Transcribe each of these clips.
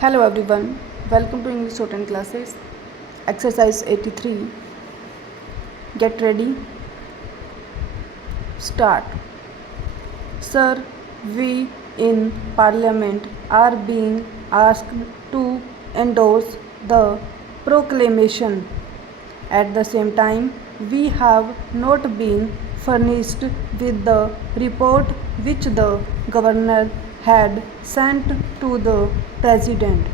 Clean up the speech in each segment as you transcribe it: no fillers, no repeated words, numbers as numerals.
Hello everyone, welcome to English Shorthand classes. Exercise 83. Get ready. Start. Sir, we in Parliament are being asked to endorse the proclamation. At the same time, we have not been furnished with the report which the Governor had sent to the President.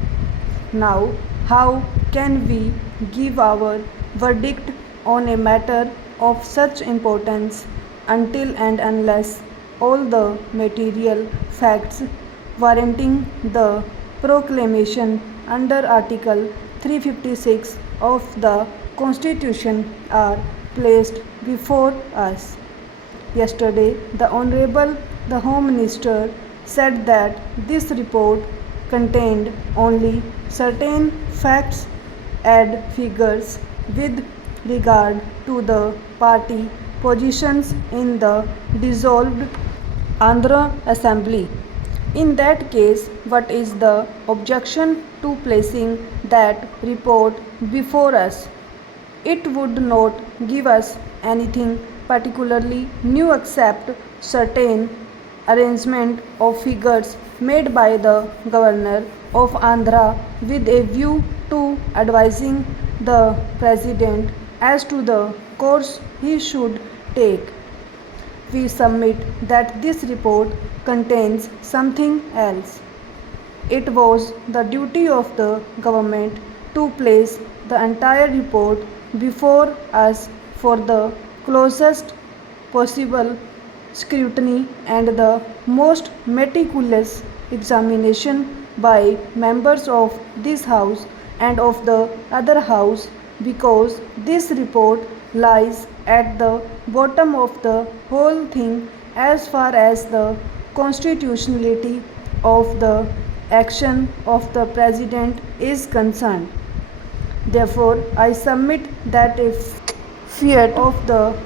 Now, how can we give our verdict on a matter of such importance until and unless all the material facts warranting the proclamation under Article 356 of the Constitution are placed before us? Yesterday, the Honorable the Home Minister said that this report contained only certain facts and figures with regard to the party positions in the dissolved Andhra Assembly. In that case, what is the objection to placing that report before us? It would not give us anything particularly new except certain arrangement of figures made by the Governor of Andhra with a view to advising the President as to the course he should take. We submit that this report contains something else. It was the duty of the government to place the entire report before us for the closest possible scrutiny and the most meticulous examination by members of this House and of the other House, because this report lies at the bottom of the whole thing as far as the constitutionality of the action of the President is concerned. Therefore, I submit that a fiat of the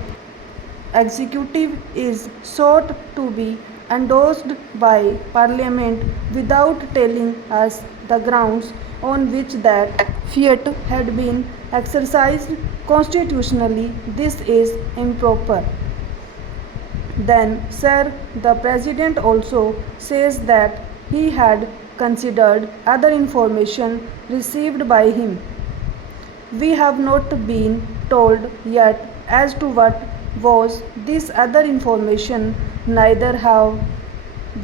executive is sought to be endorsed by Parliament without telling us the grounds on which that fiat had been exercised constitutionally. This is improper. Then, sir, the President also says that he had considered other information received by him. We have not been told yet as to what was this other information, neither have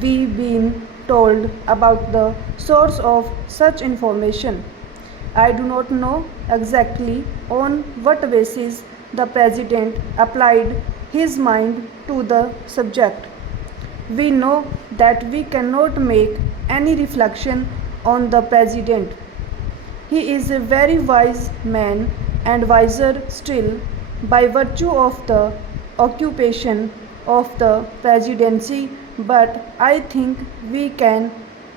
we been told about the source of such information. I do not know exactly on what basis the President applied his mind to the subject. We know that we cannot make any reflection on the President. He is a very wise man and wiser still by virtue of the occupation of the presidency, but I think we can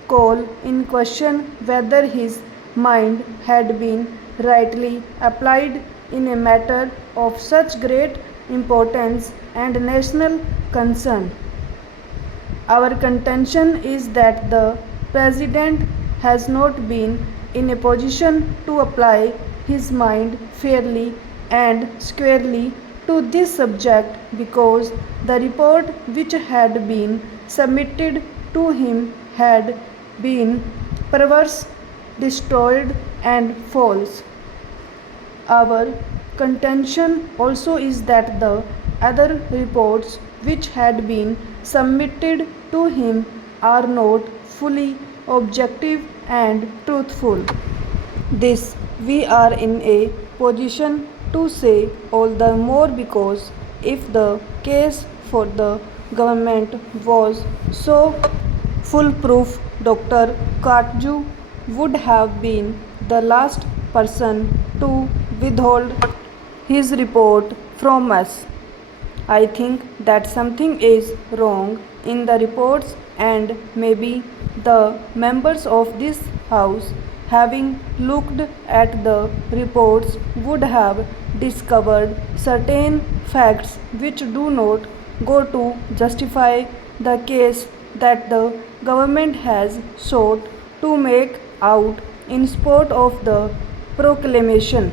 call in question whether his mind had been rightly applied in a matter of such great importance and national concern. Our contention is that the President has not been in a position to apply his mind fairly and squarely to this subject because the report which had been submitted to him had been perverse, distorted, and false. Our contention also is that the other reports which had been submitted to him are not fully objective and truthful. This we are in a position to say all the more because if the case for the government was so foolproof, Dr. Katju would have been the last person to withhold his report from us. I think that something is wrong in the reports, and maybe the members of this House, having looked at the reports, would have discovered certain facts which do not go to justify the case that the government has sought to make out in support of the proclamation.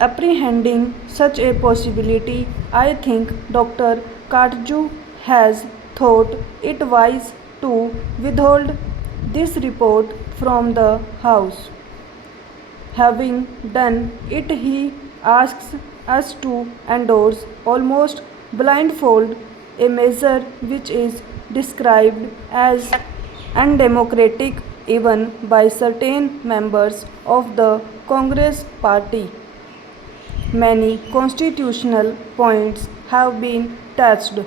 Apprehending such a possibility, I think Dr. Katju has thought it wise to withhold this report from the House. Having done it, he asks us to endorse almost blindfold a measure which is described as undemocratic even by certain members of the Congress party. Many constitutional points have been touched.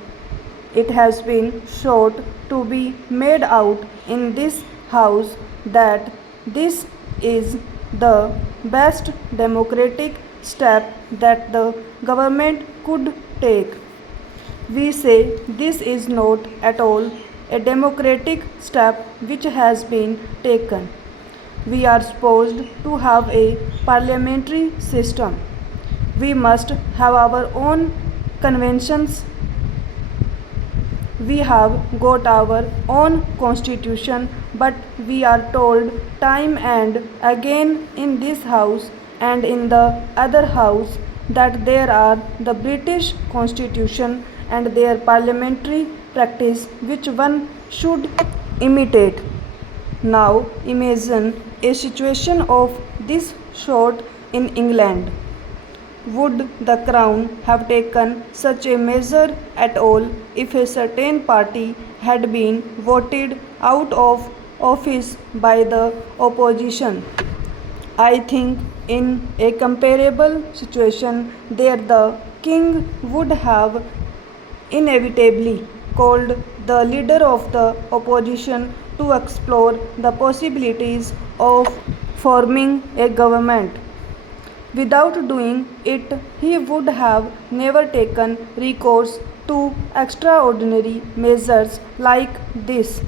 It has been sought to be made out in this House that this is the best democratic step that the government could take. We say this is not at all a democratic step which has been taken. We are supposed to have a parliamentary system. We must have our own conventions. We have got our own constitution, but we are told time and again in this House and in the other House that there are the British Constitution and their parliamentary practice which one should imitate. Now imagine a situation of this sort in England. Would the Crown have taken such a measure at all if a certain party had been voted out of office by the opposition? I think in a comparable situation there the king would have inevitably called the leader of the opposition to explore the possibilities of forming a government. Without doing it, he would have never taken recourse to extraordinary measures like this.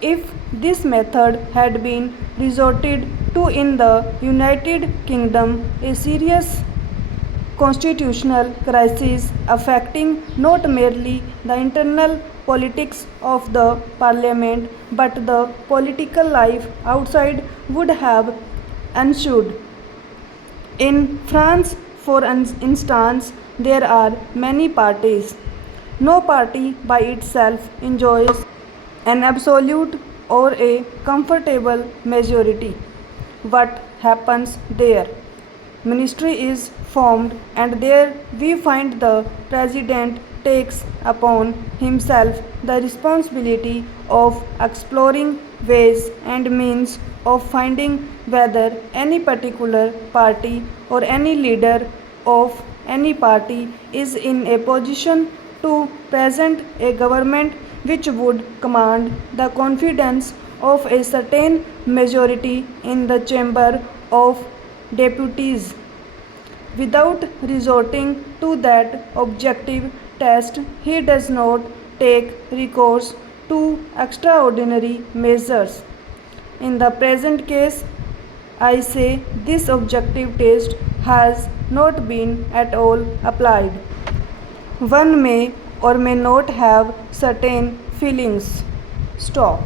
If this method had been resorted to in the United Kingdom, a serious constitutional crisis affecting not merely the internal politics of the parliament but the political life outside would have ensued. In France, for instance, there are many parties. No party by itself enjoys an absolute or a comfortable majority. What happens there? Ministry is formed, and there we find the president takes upon himself the responsibility of exploring ways and means of finding whether any particular party or any leader of any party is in a position to present a government which would command the confidence of a certain majority in the Chamber of Deputies. Without resorting to that objective test, he does not take recourse to extraordinary measures. In the present case, I say this objective test has not been at all applied. One may or may not have certain feelings. Stop.